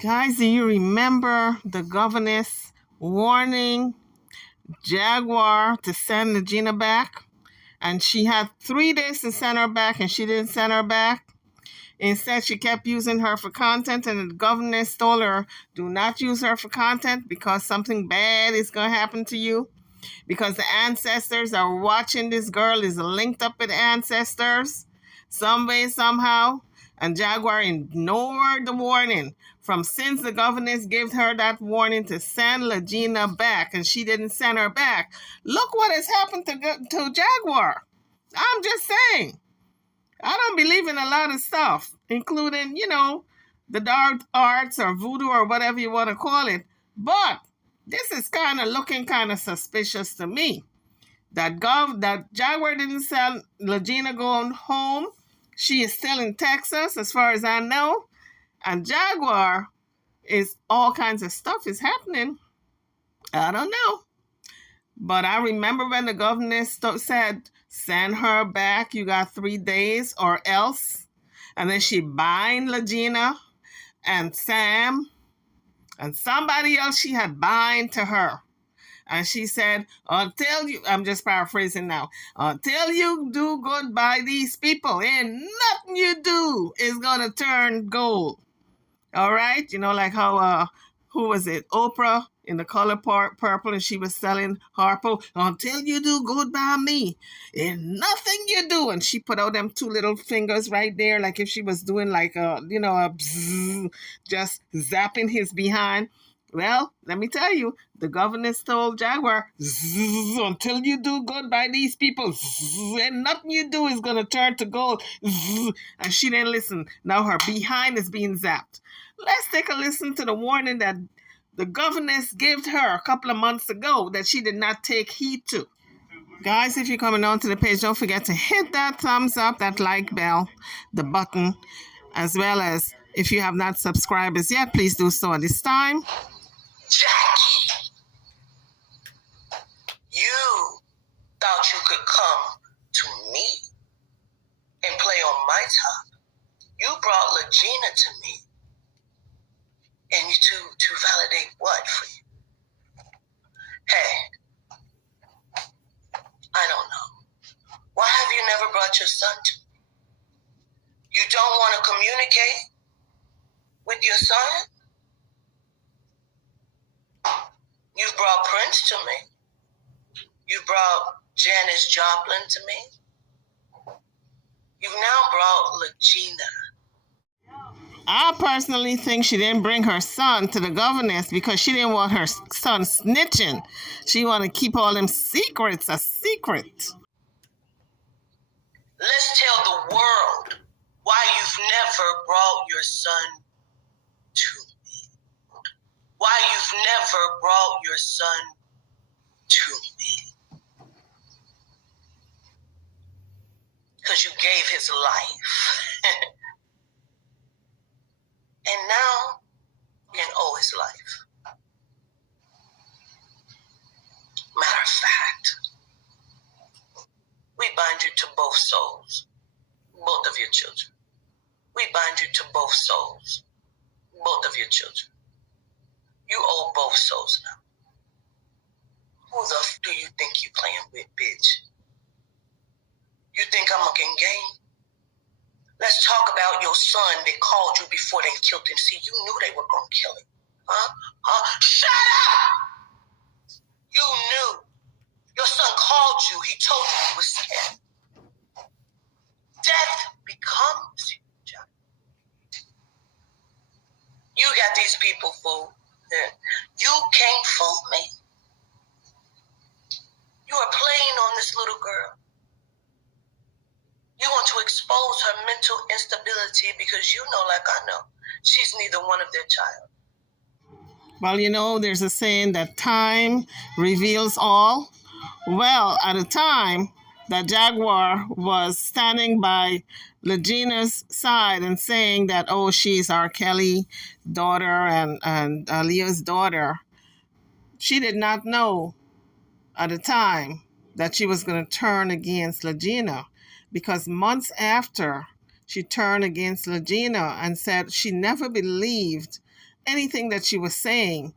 Guys, do you remember the governess warning Jaguar to send Lagena back? And she had 3 days to send her back, and she didn't send her back. Instead, she kept using her for content, and the governess told her, do not use her for content because something bad is going to happen to you. Because the ancestors are watching this girl, is linked up with ancestors some way, somehow. And Jaguar ignored the warning from since the governess gave her that warning to send Lagena back, and she didn't send her back. Look what has happened to Jaguar. I'm just saying. I don't believe in a lot of stuff, including, the dark arts or voodoo or whatever you want to call it. But this is kind of looking kind of suspicious to me. That Jaguar didn't send Lagena going home. She is still in Texas, as far as I know. And Jaguar is all kinds of stuff is happening. I don't know. But I remember when the governor said, send her back. You got 3 days or else. And then she bind Lagena and Sam and somebody else she had bind to her. And she said, until you, I'm just paraphrasing now, until you do good by these people, and nothing you do is going to turn gold. All right? Like how, who was it? Oprah in The Color Purple, and she was selling Harpo, until you do good by me, and nothing you do. And she put out them 2 little fingers right there, like if she was doing like a bzzz, just zapping his behind. Well, let me tell you, the governess told Jaguar, until you do good by these people, and nothing you do is going to turn to gold. And she didn't listen. Now her behind is being zapped. Let's take a listen to the warning that the governess gave her a couple of months ago that she did not take heed to. Guys, if you're coming on to the page, don't forget to hit that thumbs up, that like bell, the button, as well as if you have not subscribed as yet, please do so at this time. Jackie, you thought you could come to me and play on my top. You brought Lagena to me, and you to validate what for you? Hey, I don't know. Why have you never brought your son to me? You don't want to communicate with your son? You brought Prince to me. You brought Janis Joplin to me. You've now brought Lagena. I personally think she didn't bring her son to the governess because she didn't want her son snitching. She wanted to keep all them secrets a secret. Let's tell the world why you've never brought your son to me. Why you've never brought your son to me. Because you gave his life. And now you can owe his life. Matter of fact, we bind you to both souls, both of your children. We bind you to both souls, both of your children. You owe both souls now. Who the f do you think you playing with, bitch? You think I'm a game? Let's talk about your son. They called you before they killed him. See, you knew they were going to kill him. Shut up! You knew. Your son called you. He told you he was scared. Death becomes you. You got these people fooled. You can't fool me. You are playing on this little girl. You want to expose her mental instability because you know, like I know, she's neither one of their child. Well, there's a saying that time reveals all. Well, at the time that Jaguar was standing by Lagena's side and saying that, oh, she's R. Kelly's daughter and Leah's daughter, she did not know at the time that she was going to turn against Lagena, because months after she turned against Lagena and said she never believed anything that she was saying.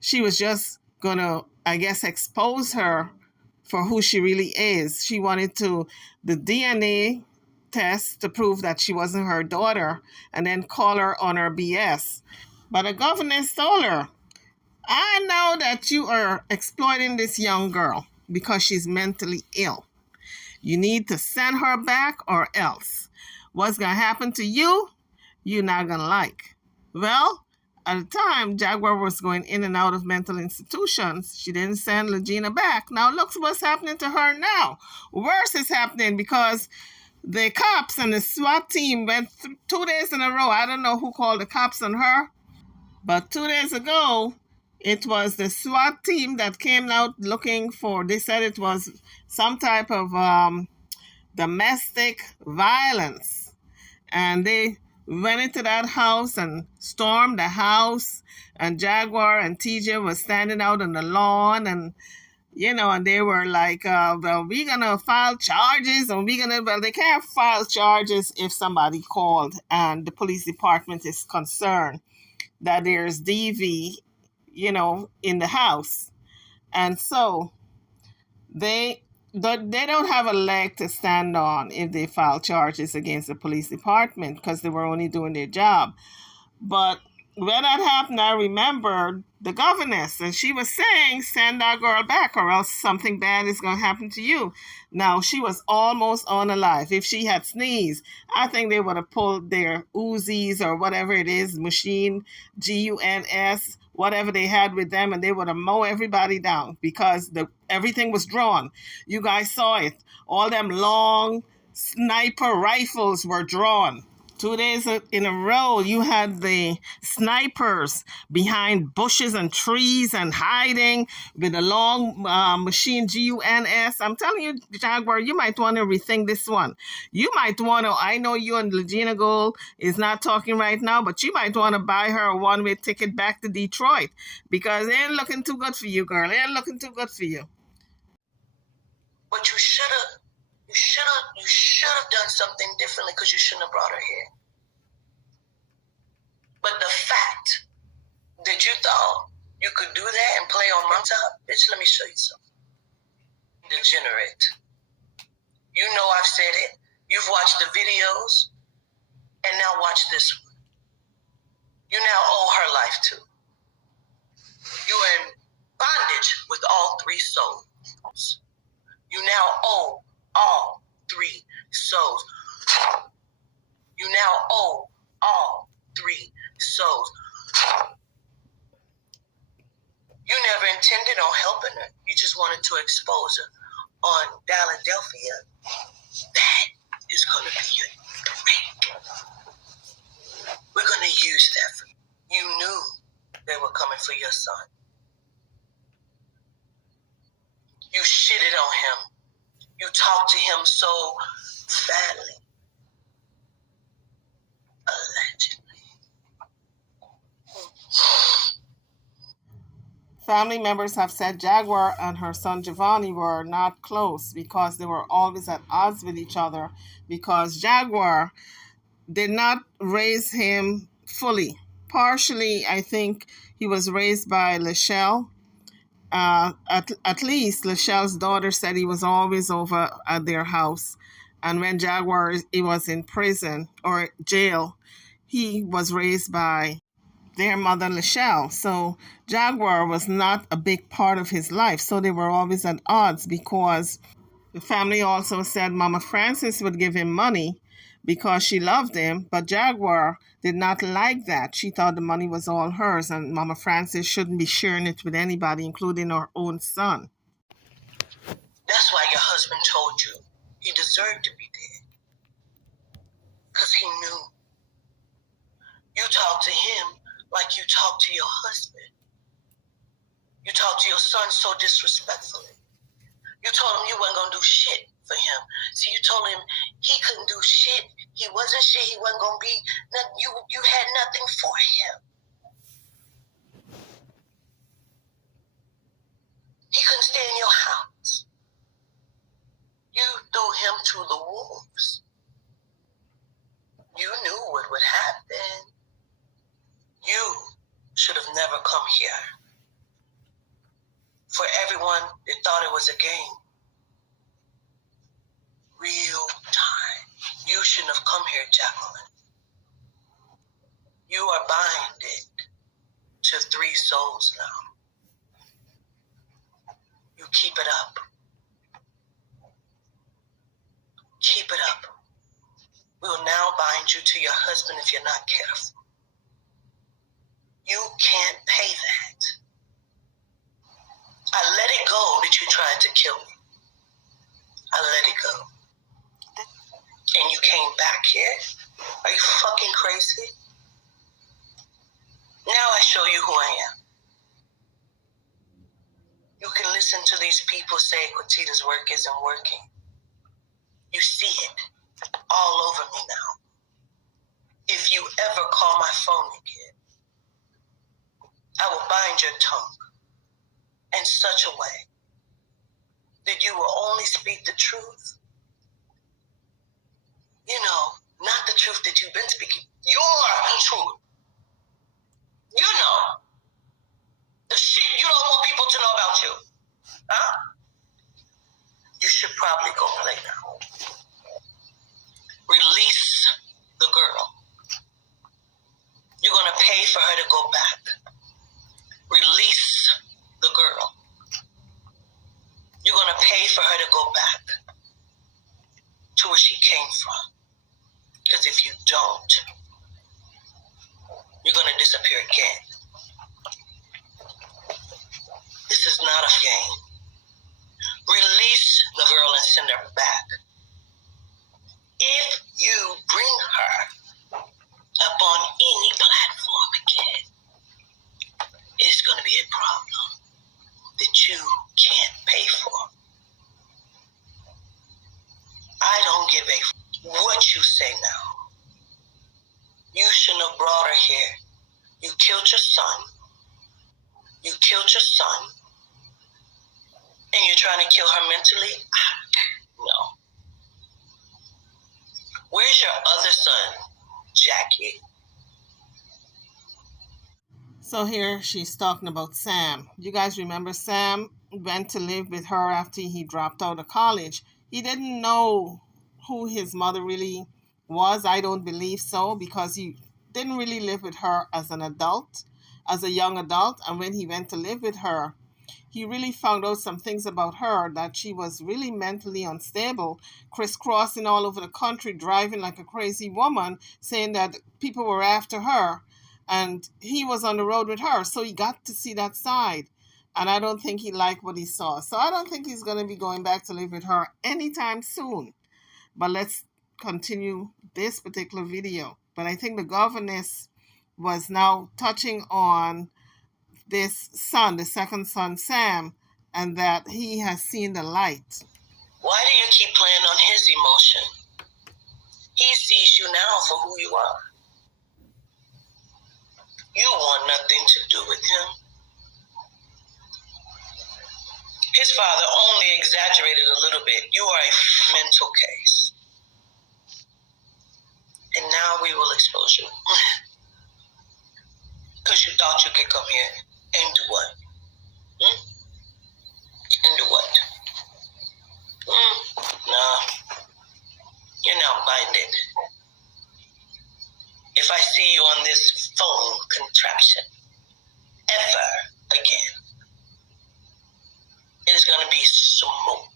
She was just gonna, I guess, expose her for who she really is. She wanted the DNA test to prove that she wasn't her daughter and then call her on her BS. But the governess told her, I know that you are exploiting this young girl because she's mentally ill. You need to send her back or else. What's going to happen to you, you're not going to like. Well, at the time, Jaguar was going in and out of mental institutions. She didn't send Lagena back. Now, look what's happening to her now. Worse is happening because the cops and the SWAT team went 2 days in a row. I don't know who called the cops on her, but 2 days ago, it was the SWAT team that came out looking for, they said it was some type of domestic violence. And they went into that house and stormed the house. And Jaguar and TJ was standing out on the lawn. And, and they were like, well, we're going to file charges. And well, they can't file charges if somebody called and the police department is concerned that there's DV, in the house. And so they don't have a leg to stand on if they file charges against the police department because they were only doing their job. But when that happened, I remembered the governess, and she was saying, send that girl back or else something bad is going to happen to you. Now, she was almost unalive. If she had sneezed, I think they would have pulled their Uzis or whatever it is, machine, GUNS, whatever they had with them, and they would have mowed everybody down because everything was drawn. You guys saw it. All them long sniper rifles were drawn. 2 days in a row, you had the snipers behind bushes and trees and hiding with a long machine GUNS. I'm telling you, Jaguar, you might want to rethink this one. You might want to, I know you and Lagena Gold is not talking right now, but you might want to buy her a one-way ticket back to Detroit because it ain't looking too good for you, girl. It ain't looking too good for you. But you should have done something differently because you shouldn't have brought her here. But the fact that you thought you could do that and play on my top, bitch, let me show you something. Degenerate. You know I've said it. You've watched the videos, and now watch this one. You now owe her life too. You are in bondage with all 3 souls. You now owe all 3 souls. You now owe all 3 souls. You never intended on helping her. You just wanted to expose her on Philadelphia. That is going to be your break. We're going to use that for you. You knew they were coming for your son. You shitted on him. You talked to him so badly. Allegedly. Family members have said Jaguar and her son Giovanni were not close because they were always at odds with each other because Jaguar did not raise him fully. Partially, I think he was raised by Lachelle. At least Lachelle's daughter said he was always over at their house. And when Jaguar he was in prison or jail, he was raised by their mother Lachelle. So Jaguar was not a big part of his life. So they were always at odds because the family also said Mama Frances would give him money because she loved him, but Jaguar did not like that. She thought the money was all hers and Mama Frances shouldn't be sharing it with anybody, including her own son. That's why your husband told you he deserved to be dead. Because he knew. You talked to him like you talked to your husband. You talked to your son so disrespectfully. You told him you weren't going to do shit for him. See, you told him he couldn't do shit. He wasn't shit. He wasn't going to be nothing. You had nothing for him. He couldn't stay in your house. You threw him to the wolves. You knew what would happen. You should have never come here. For everyone, they thought it was a game. Real time. You shouldn't have come here, Jacqueline. You are binded to 3 souls now. You keep it up. Keep it up. We will now bind you to your husband if you're not careful. You can't pay that. I let it go that you tried to kill me. I let it go. And you came back here? Are you fucking crazy? Now I show you who I am. You can listen to these people say Quatita's work isn't working. You see it all over me now. If you ever call my phone again, I will bind your tongue in such a way that you will only speak the truth. You know, not the truth that you've been speaking. Your truth. You know. The shit you don't want people to know about you. Huh? You should probably go play now. Release the girl. You're going to pay for her to go back. Release the girl. You're going to pay for her to go back to where she came from. Because if you don't, you're going to disappear again. This is not a game. Release the girl and send her back. If you bring her up on any platform again, it's going to be a problem that you can't pay for. I don't give a what you say now. You shouldn't have brought her here. You killed your son. You killed your son. And you're trying to kill her mentally? No. Where's your other son, Jackie? So here she's talking about Sam. You guys remember Sam went to live with her after he dropped out of college. He didn't know who his mother really was. I don't believe so, because he didn't really live with her as an adult, as a young adult. And when he went to live with her, he really found out some things about her, that she was really mentally unstable, crisscrossing all over the country, driving like a crazy woman, saying that people were after her, and he was on the road with her. So he got to see that side, and I don't think he liked what he saw. So I don't think he's going to be going back to live with her anytime soon. But let's continue this particular video. But I think the governess was now touching on this son, the second son, Sam, and that he has seen the light. Why do you keep playing on his emotion? He sees you now for who you are. You want nothing to do with him. His father only exaggerated a little bit. You are a mental case. And now we will expose you. Because you thought you could come here and do what? And do what? No. You're now binded. If I see you on this phone contraption ever again, it is going to be smoke.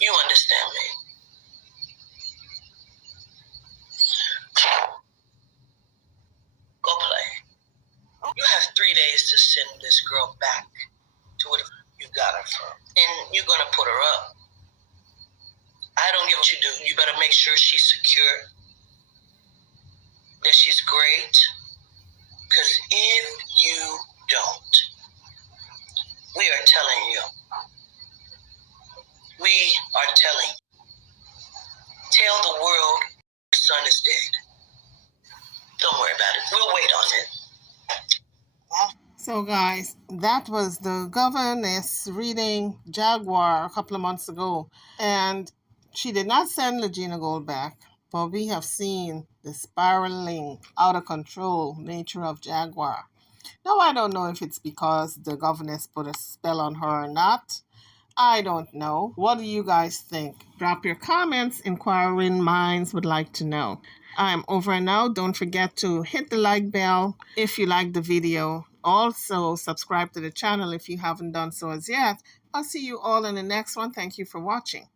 You understand me? Go play. You have 3 days to send this girl back to where you got her from. And you're going to put her up. I don't give what you do. You better make sure she's secure, that she's great. Because if you don't, we are telling you. We are telling you. Tell the world your son is dead. Don't worry about it. We'll wait on it. So guys, that was the governess reading Jaguar a couple of months ago. And she did not send Lagena Gold back, but we have seen the spiraling, out of control nature of Jaguar. Now, I don't know if it's because the governess put a spell on her or not. I don't know. What do you guys think? Drop your comments. Inquiring minds would like to know. I'm over and out. Don't forget to hit the like bell if you like the video. Also, subscribe to the channel if you haven't done so as yet. I'll see you all in the next one. Thank you for watching.